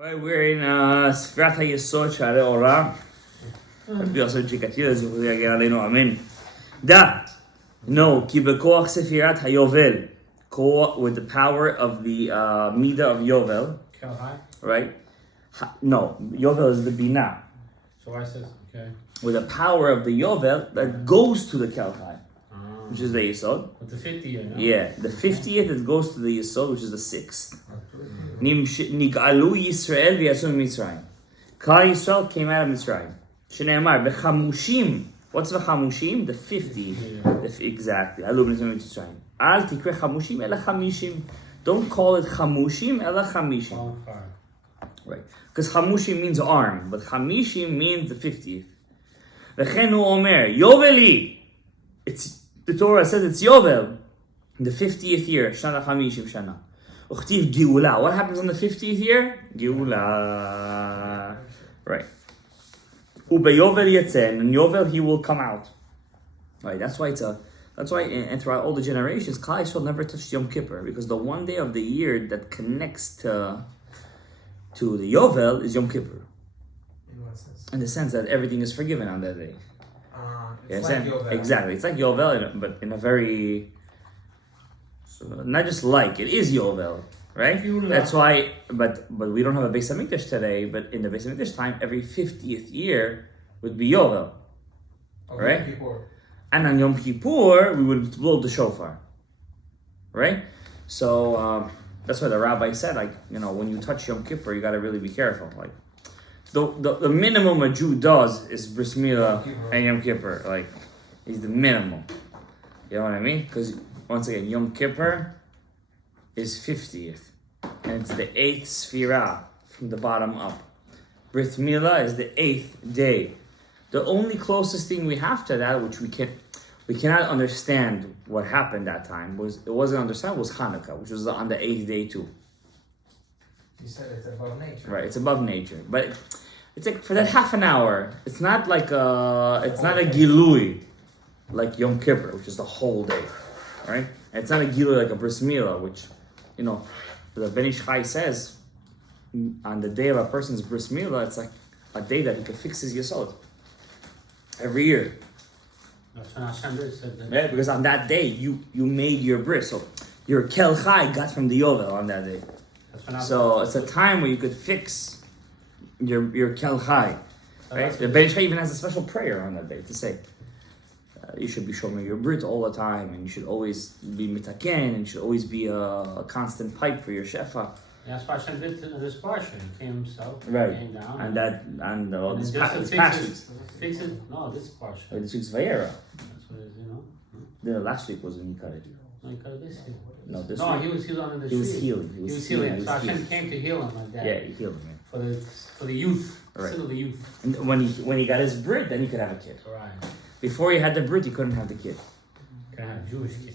Alright, we're in Sfirat HaYesod Sharei Orah. Rabbi Yosef Chikatila Zichuri Yagir Aleinu Amen. Da, no, ki bekoach Sefirat HaYovel, with the power of the Midah of Yovel, right? No, Yovel is the Binah. So I says, okay. With the power of the Yovel that goes to the Kelchai, which is the Yesod. With the 50th, no? Yeah, the 50th it goes to the Yesod, which is the 6th. Nig'alu Yisrael v'yatzu Mitzrayim. Klal Yisrael came out of Mitzrayim. Shneimar v'chamushim. What's v'chamushim? The 50. Exactly. Alu Mitzrayim. Al tikre chamushim ela chamishim. Don't call it chamushim ela chamishim. Right. Because chamushim means arm, but chamishim means the 50th. V'chenu omer Yoveli. It's the Torah says it's Yovel, the 50th year. Shana chamishim shana. Uchtiv Geula. What happens on the 50th year? Geula. Right. Ubeyovel Yetzen, and Yovel he will come out. Right. That's why and throughout all the generations, Klal Yisrael never touched Yom Kippur, because the one day of the year that connects to the Yovel is Yom Kippur. In what sense? In the sense that everything is forgiven on that day. It's like Yovel. Exactly. It's like Yovel, but in a very... not just like, it is Yovel, right? That's why, but we don't have a Beis HaMikdash today, but in the Beis HaMikdash time, every 50th year would be Yovel, right? Yom Kippur. And on Yom Kippur, we would blow the shofar, right? So, that's why the rabbi said, like, when you touch Yom Kippur, you gotta really be careful. Like, the minimum a Jew does is Bris Milah and Yom Kippur, like, is the minimum. You know what I mean? Because once again, Yom Kippur is 50th, and it's the 8th Sfirah from the bottom up. Brit Milah is the 8th day. The only closest thing we have to that, which we cannot understand what happened that time, was Hanukkah, which was on the 8th day too. You said it's above nature. Right, it's above nature, but it's like for that half an hour. It's not like it's not a Gilui like Yom Kippur, which is the whole day. Right? And it's not a gilui like a bris milah, which, the Ben Ish Chai says, on the day of a person's bris milah, it's like a day that he can fix his yesod. Every year. Yeah, because on that day, you made your bris. So your kel chai got from the yovel on that day. So it's a time where you could fix your kel chai. Right? The Ben Ish Chai even has a special prayer on that day to say, you should be showing your brit all the time, and you should always be mitaken, and you should always be a constant pipe for your shefa. Yeah, that's why Hashem did this portion. He came himself, right? Came down, and this past week. Fix it. No, this portion. Like this week's Vayera. That's what it is, The last week was when he cut it. No, he cut it this week. No, this week. No, he was on the street. He was healing. He was healing. So Hashem came to heal him like that. Yeah, he healed him. Yeah. For the youth. Right. Still the youth. And when he got his brit, then he could have a kid. Right. Before he had the brit, he couldn't have the kid. Can have a Jewish kid.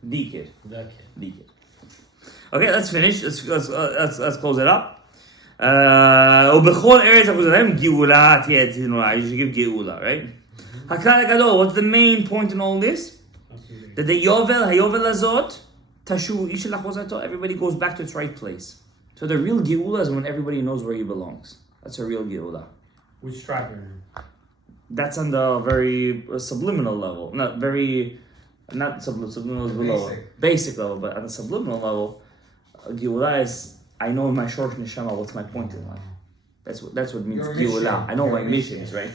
The kid. The kid. Okay, let's finish. Let's close it up. ובכל ארץ אחוזתם גאולה תהיה תנועה. You should give גאולה, right? הכלל הגדול, what's the main point in all this? That the היובל הזאת, תשוב איש אל אחוזתו, everybody goes back to its right place. So the real גאולה is when everybody knows where he belongs. That's a real geulah. Which tribe are you? That's on the very subliminal level. Not subliminal is below. Basic level, but on the subliminal level, geulah is, I know in my short neshama what's my point in life. That's what it means, geulah. I know what my mission is, right?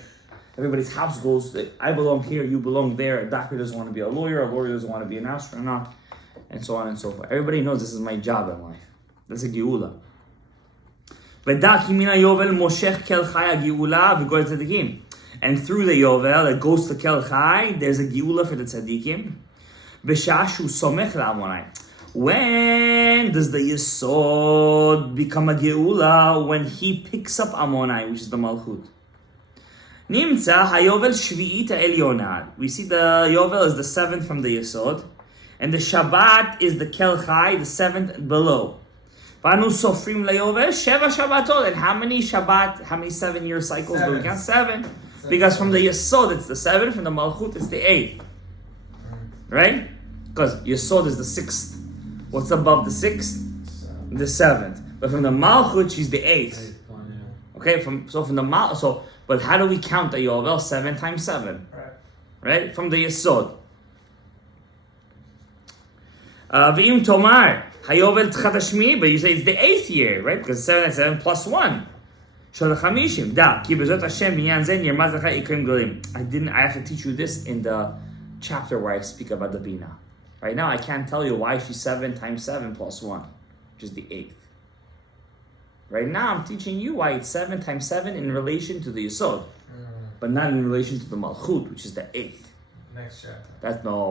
Everybody's house goes, I belong here, you belong there. A doctor doesn't want to be a lawyer doesn't want to be an astronaut, and so on and so forth. Everybody knows this is my job in life. That's a geulah. And through the Yovel that goes to Kel Chai, there's a Geula for the Tzaddikim. B'shashu somech la'amonai. When does the Yesod become a Geula? When he picks up Amonai, which is the Malchut. Nimtza haYovel shvi'it ha'elyona. We see the Yovel is the 7th from the Yesod, and the Shabbat is the Kel Chai, the 7th below. Banu sofrim laYovel sheva Shabbatot. And how many 7-year cycles do we count? 7. Because from the Yesod it's the 7th, from the Malchut it's the 8th. Right? Because Yesod is the 6th. What's above the 6th? The 7th. But from the Malchut, she's the 8th. Okay, from the Malchut, but how do we count the Yovel? 7 times 7. Right? From the Yesod. V'im Tomar, Hayovel Tchat Hashmi, but you say it's the 8th year, right? Because 7 and 7 plus 1. Shal Chamishim. Da, ki bezot Hashem b'yan zen yirmaz lecha ikrim gedolim. I have to teach you this in the chapter where I speak about the Bina. Right now, I can't tell you why she's 7 times 7 plus 1, which is the 8th. Right now, I'm teaching you why it's 7 times 7 in relation to the Yesod, but not in relation to the Malchut, which is the 8th. Next chapter.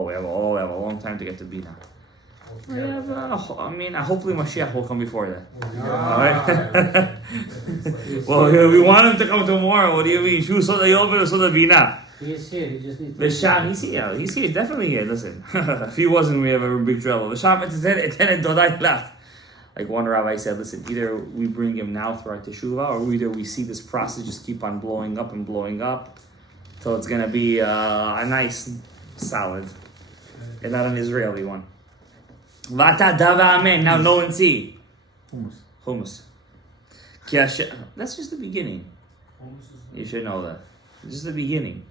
We have a long time to get to Bina. Hopefully Mashiach will come before that. Alright? Well, we want him to come tomorrow. What do you mean? Shu Soda Yovel or Soda Bina? He's here, he just needs to... He's here. He's here, definitely here. Listen, if he wasn't, we have a big trouble. Like one rabbi said, listen, either we bring him now through our teshuvah, or either we see this process just keep on blowing up till it's going to be a nice salad, and not an Israeli one. Vata dava amen. Now no one see. Hummus. That's just the beginning. You should know that. It's just the beginning.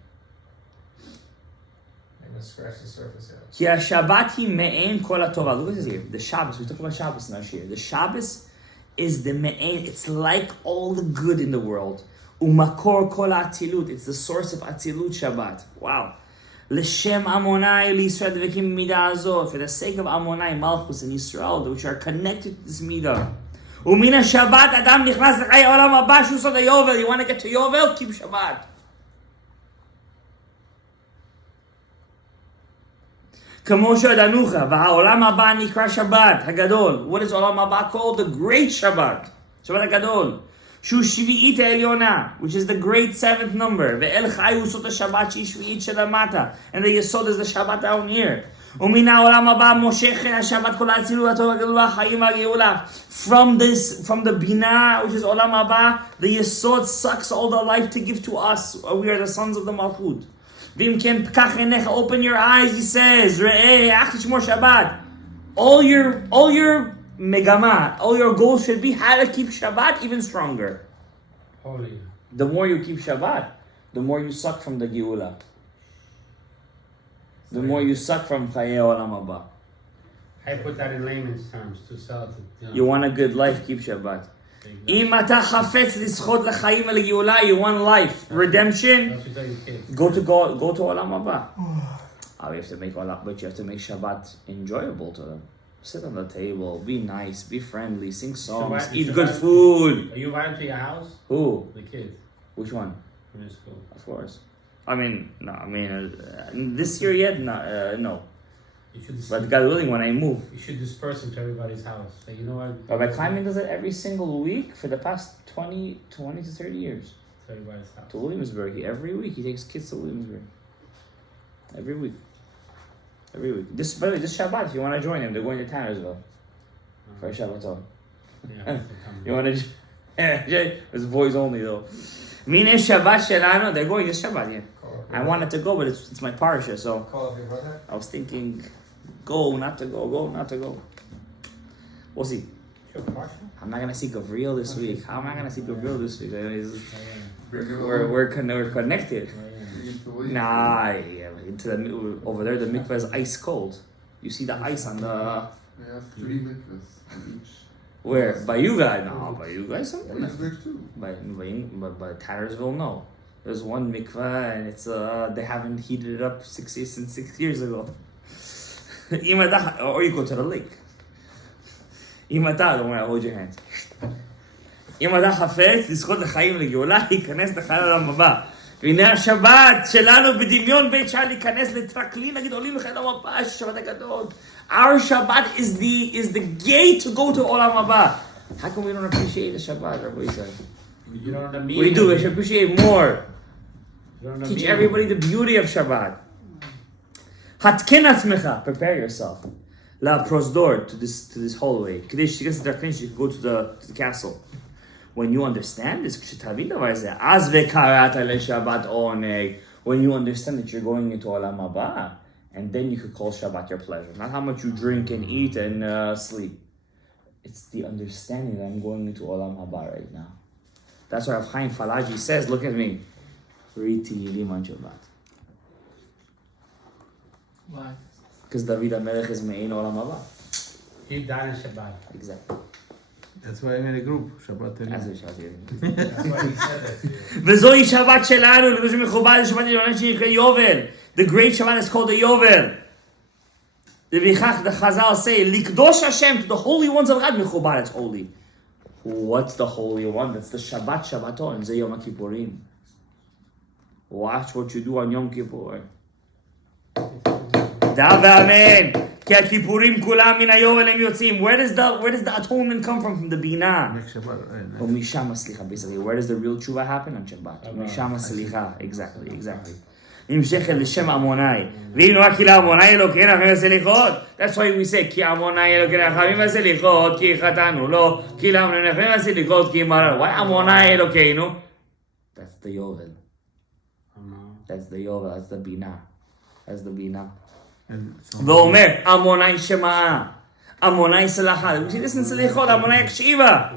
Scratch the surface. Ki Shabbat hi me'en kol hatova. Look at this here. The Shabbos. We talk about Shabbos in our shir. The Shabbos is the me'en. It's like all the good in the world. Umakor kol atzilut. It's the source of atzilut. Shabbat. Wow. L'shem Amonai l'Yisrael devekim midah azot. For the sake of Amonai, Malchus, and Yisrael, which are connected to this midah. Umina Shabbat Adam nichnas l'chay olam haba shu sod Yovel. You want to get to Yovel? Keep Shabbat. Kamo she'adanucha v'ha'olam haba nikra Shabbat hagadol. What is olam haba called? The great Shabbat. Shabbat hagadol. Shu shvi'it ha'elyona, which is the great 7th number. Ve'el chayu sot Shabbat shi shvi'it shelamata. And the Yesod is the Shabbat down here. Umina olam haba moshech Shabbat kol ha'atzilut ha'tov ha'gedulah ha'chayim ha'geula. From the Bina, which is olam haba, the Yesod sucks all the life to give to us. We are the sons of the Malchut. Open your eyes, he says. Shabbat. All your megama, all your goals should be how to keep Shabbat even stronger. Holy. The more you keep Shabbat, the more you suck from the Geula. The more you suck from Chayei Olam Haba. I put that in layman's terms to sell it to... You want a good life, keep Shabbat. You want life, redemption, go to Olam Haba. You have to make Shabbat enjoyable to them. Sit on the table, be nice, be friendly, sing songs, eat good food. Are you invited to your house? Who? The kids. Which one? From your school. Of course. This year yet? No. But God willing, when I move. You should disperse them to everybody's house. So you know what? Rabbi Kleiman does it every single week for the past 20 to 30 years. To everybody's house. To Williamsburg. Every week he takes kids to Williamsburg. Every week. By the way, this Shabbat, if you want to join him, they're going to Tannersville. For Shabbaton. Yeah. You want to... It's boys only though. Mine Shabbat Shelano, they're going this Shabbat, yeah. I wanted to go, but it's my parsha, so I was thinking, go, not to go. We'll see. I'm not gonna see Gabriel this week. How am I gonna see Gabriel this week? We're connected. Nah, over there the mikveh is ice cold. You see the ice on the. We have 3 mikvahs on each. Where? By you guys? No, by you guys. Williamsburg too. By Tattersville, no. There's one mikveh and it's they haven't heated it up since 6 years ago. Or you go to the lake. Don't worry, I'll hold your hands. אם אתה חפץ לזכות לחיים לגאולה, להיכנס לחיים העולם הבא. והנה השבת שלנו בדמיון בית שער להיכנס לטרקלין הגדולים לחיים העולם הבא, שבת הגדול. Our Shabbat is the gate to go to Olam Haba. How come we don't appreciate the Shabbat, Rabbi Yisrael? You don't know the meaning. We do. We should appreciate more. Teach everybody the beauty of Shabbat. Hatken atzmecha. Prepare yourself. La prosdor to this hallway. Kadesh you can go to the castle. When you understand this, when you understand that you're going into Olam Haba, and then you could call Shabbat your pleasure. Not how much you drink and eat and sleep. It's the understanding that I'm going into Olam Haba right now. That's why Rav Chaim Falaji says, look at me, read Tehillim on Shabbat. Why? Because David HaMelech is Me'in Olam Haba. He died on Shabbat. Exactly. That's why I made a group, Shabbat That's Tehillim. what Shabbat is. That's why he said that to you. וזוהי שבת שלנו, לבוש מכובד, שבת עליונה שנקרא יובל. The great Shabbat is called the Yovel. לפיכך the Chazal say, לקדוש Hashem, to the holy ones of God, מכובד, it's holy. What's the holy one? That's the Shabbat Shabbaton, זה יום הכיפורים. Watch what you do on Yom Kippur. דע ואמן, כי הכיפורים כולם מן היובל הם יוצאים. Where does the atonement come from the Binah? Next Shabbat. Mishama Slicha, basically. Where does the real tshuva happen? On Shabbat. Mishama Slicha. Exactly. נמשכת לשם עמוני. ואם נאמר כי לעמוני אלוקינו רחמים וסליחות. That's why we say כי עמוני אלוקינו רחמים וסליחות כי חטאנו לו. כי לעמוני רחמים וסליחות כי מרר. What עמוני אלוקינו? That's the Yovel. That's the Yovel. That's the Binah. That's the Binah. ואומר עמוני שמעה. עמוני סלחה. We see this in סליחות. עמוני הקשיבה.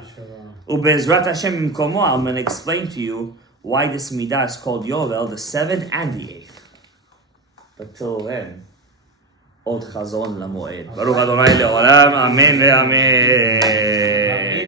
ובעזרת השם במקומו, I'm going to explain to you why this midah is called Yovel, the 7th and the 8th. But till then, עוד חזון למועד. ברוך ה' לעולם, אמן ואמן.